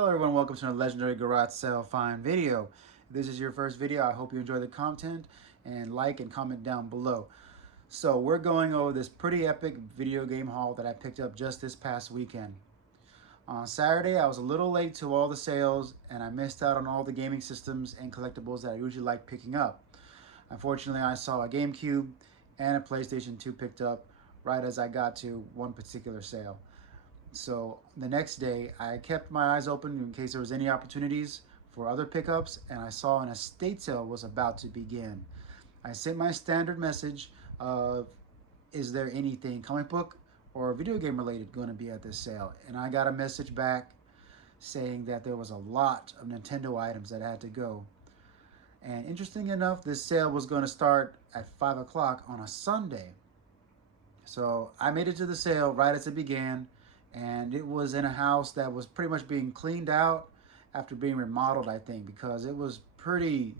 Hello everyone, welcome to a Legendary Garage Sale Find video. If this is your first video, I hope you enjoy the content and like and comment down below. So we're going over this pretty epic video game haul that I picked up just this past weekend. On Saturday, I was a little late to all the sales and I missed out on all the gaming systems and collectibles that I usually like picking up. Unfortunately, I saw a GameCube and a PlayStation 2 picked up right as I got to one particular sale. So the next day, I kept my eyes open in case there was any opportunities for other pickups, and I saw an estate sale was about to begin. I sent my standard message of, is there anything comic book or video game related going to be at this sale? And I got a message back saying that there was a lot of Nintendo items that had to go. And interesting enough, this sale was going to start at 5 o'clock on a Sunday. So I made it to the sale right as it began, and it was in a house that was pretty much being cleaned out after being remodeled, I think, because it was pretty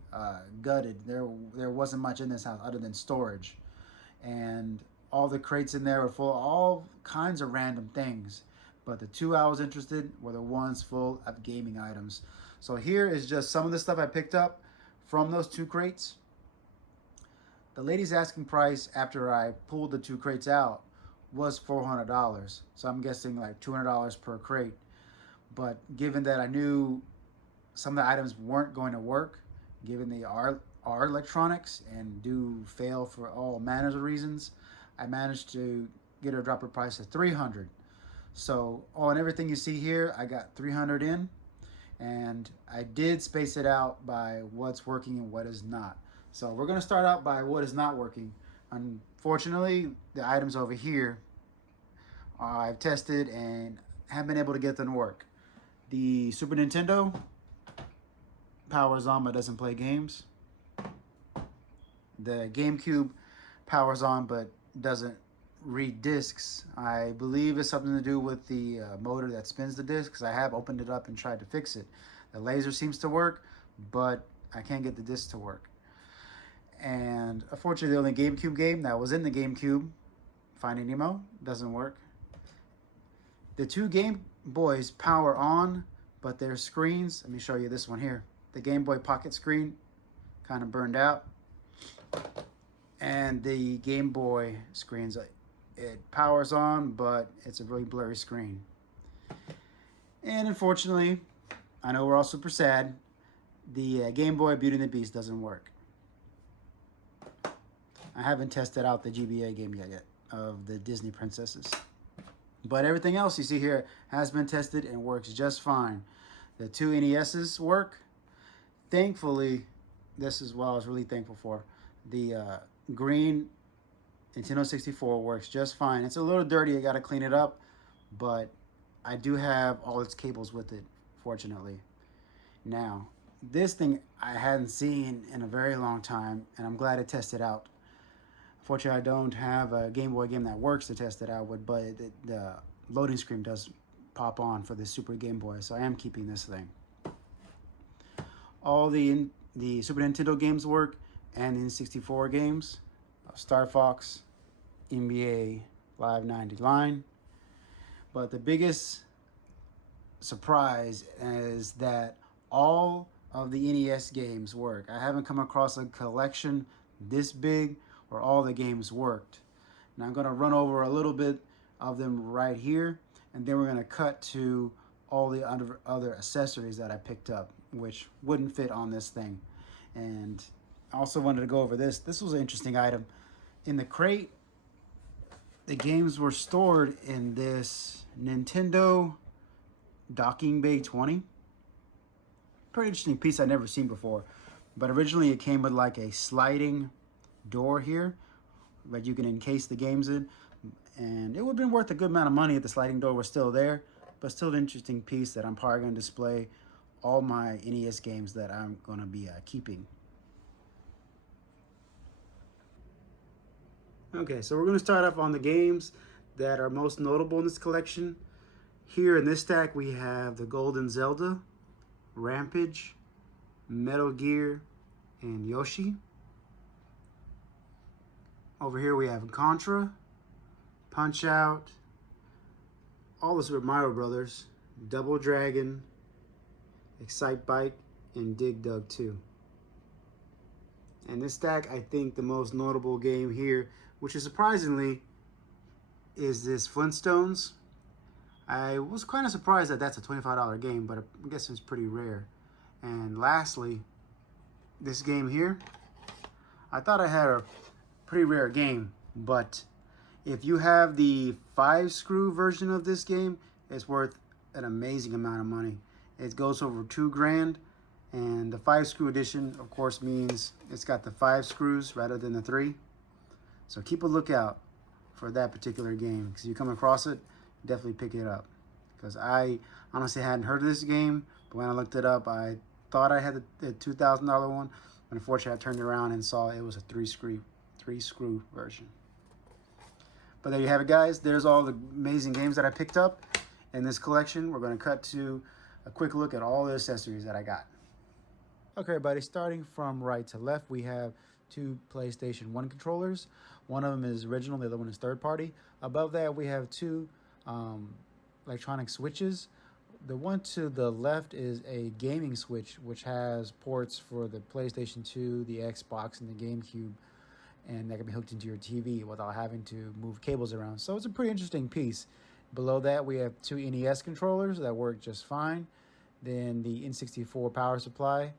gutted. There wasn't much in this house other than storage, and all the crates in there were full of all kinds of random things. But the two I was interested were the ones full of gaming items. So here is just some of the stuff I picked up from those two crates. The lady's asking price after I pulled the two crates out was $400. So I'm guessing like $200 per crate. But given that I knew some of the items weren't going to work, given they are electronics and do fail for all manners of reasons, I managed to get her drop her price to $300. So on everything you see here, I got $300 in, and I did space it out by what's working and what is not. So we're going to start out by what is not working. Unfortunately, the items over here I've tested and haven't been able to get them to work. The Super Nintendo powers on but doesn't play games. The GameCube powers on but doesn't read discs. I believe it's something to do with the motor that spins the discs. I have opened it up and tried to fix it. The laser seems to work, but I can't get the disc to work. And unfortunately, the only GameCube game that was in the GameCube, Finding Nemo, doesn't work. The two Game Boys power on, but their screens, let me show you this one here. The Game Boy Pocket screen kind of burned out. And the Game Boy screens, it powers on, but it's a really blurry screen. And unfortunately, I know we're all super sad, the Game Boy Beauty and the Beast doesn't work. I haven't tested out the GBA game yet of the Disney princesses. But everything else you see here has been tested and works just fine. The two NESs work. Thankfully, this is what I was really thankful for. The green Nintendo 64 works just fine. It's a little dirty, I gotta clean it up, but I do have all its cables with it, fortunately. Now, this thing I hadn't seen in a very long time, and I'm glad it tested out. Fortunately, I don't have a Game Boy game that works to test it out with, but the loading screen does pop on for the Super Game Boy, so I am keeping this thing. All the Super Nintendo games work, and the N64 games, Star Fox, NBA Live 99. But the biggest surprise is that all of the NES games work. I haven't come across a collection this big where all the games worked. Now I'm going to run over a little bit of them right here, and then we're going to cut to all the other accessories that I picked up, which wouldn't fit on this thing. And I also wanted to go over this. This was an interesting item. In the crate, the games were stored in this Nintendo Docking Bay 20. Pretty interesting piece I'd never seen before. But originally it came with like a sliding door here that you can encase the games in, and it would have been worth a good amount of money if the sliding door was still there, but still an interesting piece that I'm probably going to display all my NES games that I'm going to be keeping. Okay, so we're going to start off on the games that are most notable in this collection. Here in this stack we have the Golden Zelda, Rampage, Metal Gear, and Yoshi. Over here we have Contra, Punch-Out, all the Super Mario Brothers, Double Dragon, Excitebike, and Dig Dug 2. And this stack, I think the most notable game here, which is surprisingly, is this Flintstones. I was kind of surprised that that's a $25 game, but I'm guessing it's pretty rare. And lastly, this game here, I thought I had a pretty rare game, but if you have the 5-screw version of this game, it's worth an amazing amount of money. It goes over $2 grand, and the 5-screw edition, of course, means it's got the 5 screws rather than the 3. So keep a lookout for that particular game, because if you come across it, definitely pick it up. Because I honestly hadn't heard of this game, but when I looked it up, I thought I had the $2,000 one. But unfortunately, I turned around and saw it was a 3-screw version. But there you have it, guys. There's all the amazing games that I picked up in this collection. We're going to cut to a quick look at all the accessories that I got. Okay, everybody, starting from right to left, we have 2 PlayStation 1 controllers. One of them is original, the other one is third party. Above that, we have 2 electronic switches. The one to the left is a gaming switch, which has ports for the PlayStation 2, the Xbox, and the GameCube, and that can be hooked into your TV without having to move cables around. So it's a pretty interesting piece. Below that, we have 2 NES controllers that work just fine. Then the N64 power supply,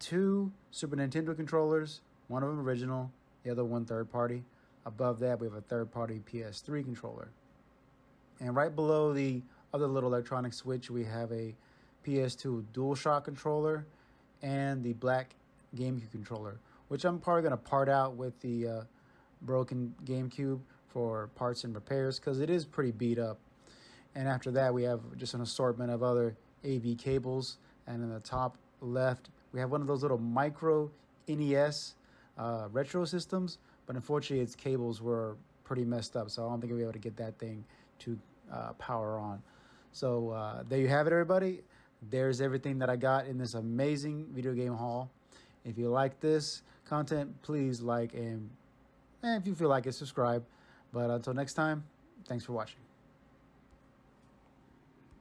2 Super Nintendo controllers, one of them original, the other one third party. Above that, we have a third party PS3 controller. And right below the other little electronic switch, we have a PS2 DualShock controller and the black GameCube controller, which I'm probably going to part out with the broken GameCube for parts and repairs, because it is pretty beat up. And after that, we have just an assortment of other AV cables. And in the top left, we have one of those little micro NES retro systems, but unfortunately its cables were pretty messed up, so I don't think I'll be able to get that thing to power on. So there you have it, everybody. There's everything that I got in this amazing video game haul. If you like this content, please like, and if you feel like it, subscribe. But until next time, thanks for watching.